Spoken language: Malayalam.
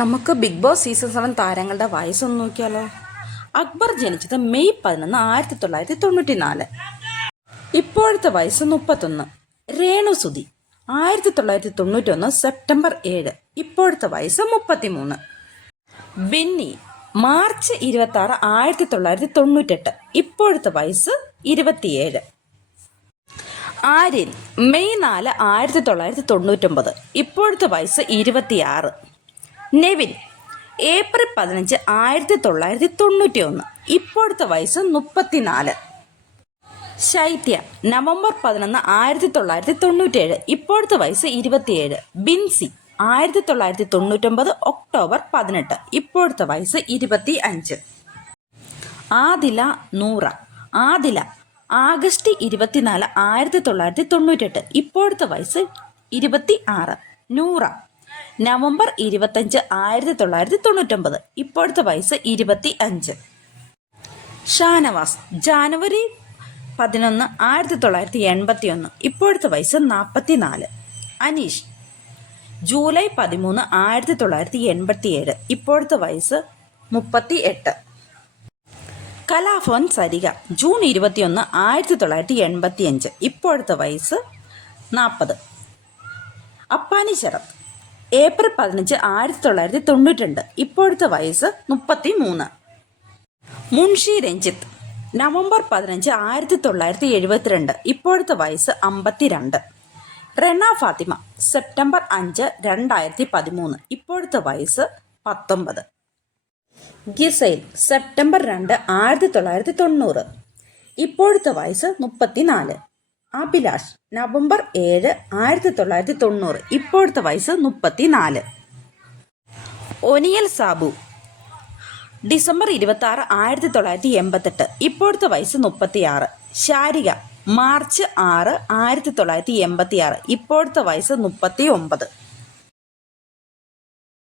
നമുക്ക് ബിഗ് ബോസ് സീസൺ 7 താരങ്ങളുടെ വയസ്സൊന്ന് നോക്കിയാലോ. അക്ബർ ജനിച്ചത് മെയ് 11, 1994. ഇപ്പോഴത്തെ വയസ്സ് 31. രേണുസുതി 1991 സെപ്റ്റംബർ 7. ഇപ്പോഴത്തെ വയസ്സ് 33. ബെന്നി മാർച്ച് 26, 1998. ഇപ്പോഴത്തെ വയസ്സ് 27. ആര്യൻ മെയ് 4, 1999. ഇപ്പോഴത്തെ വയസ്സ് 26. നെവിൻ ഏപ്രിൽ 15, 1991. ഇപ്പോഴത്തെ വയസ്സ് 34. ശൈത്യ നവംബർ 11, 1997. ഇപ്പോഴത്തെ വയസ്സ് 27. ബിൻസി 1999 ഒക്ടോബർ 18. ഇപ്പോഴത്തെ വയസ്സ് 25. ആദില നൂറ ആഗസ്റ്റ് 24, 1998. ഇപ്പോഴത്തെ വയസ്സ് 26. നൂറ നവംബർ 25, 1999. ഇപ്പോഴത്തെ വയസ്സ് 25. ഷാനവാസ് ജാനുവരി 11, 1981. ഇപ്പോഴത്തെ വയസ്സ് 44. അനീഷ് ജൂലൈ 13, 1987. ഇപ്പോഴത്തെ വയസ്സ് 38. കലാഭവൻ സരിക ജൂൺ 21, 1985. ഇപ്പോഴത്തെ വയസ്സ് 40. അപ്പാനി ശരത് ഏപ്രിൽ 15, 1992. ഇപ്പോഴത്തെ വയസ്സ് 33. മുൻഷി രഞ്ജിത്ത് നവംബർ 15, 1972. ഇപ്പോഴത്തെ വയസ്സ് 52. റെന ഫാത്തിമ സെപ്റ്റംബർ 5, 2013. ഇപ്പോഴത്തെ വയസ്സ് 19. Giselle September 2, 1990. ഇപ്പോഴത്തെ വയസ്സ് 34. അഭിലാഷ് നവംബർ 7, 1990. ഇപ്പോഴത്തെ വയസ്സ് 34. ഒനിയൽ സാബു ഡിസംബർ 26, 1988. ഇപ്പോഴത്തെ വയസ്സ് 36. ശാരിക മാർച്ച് 6, 1986. ഇപ്പോഴത്തെ വയസ്സ് 39.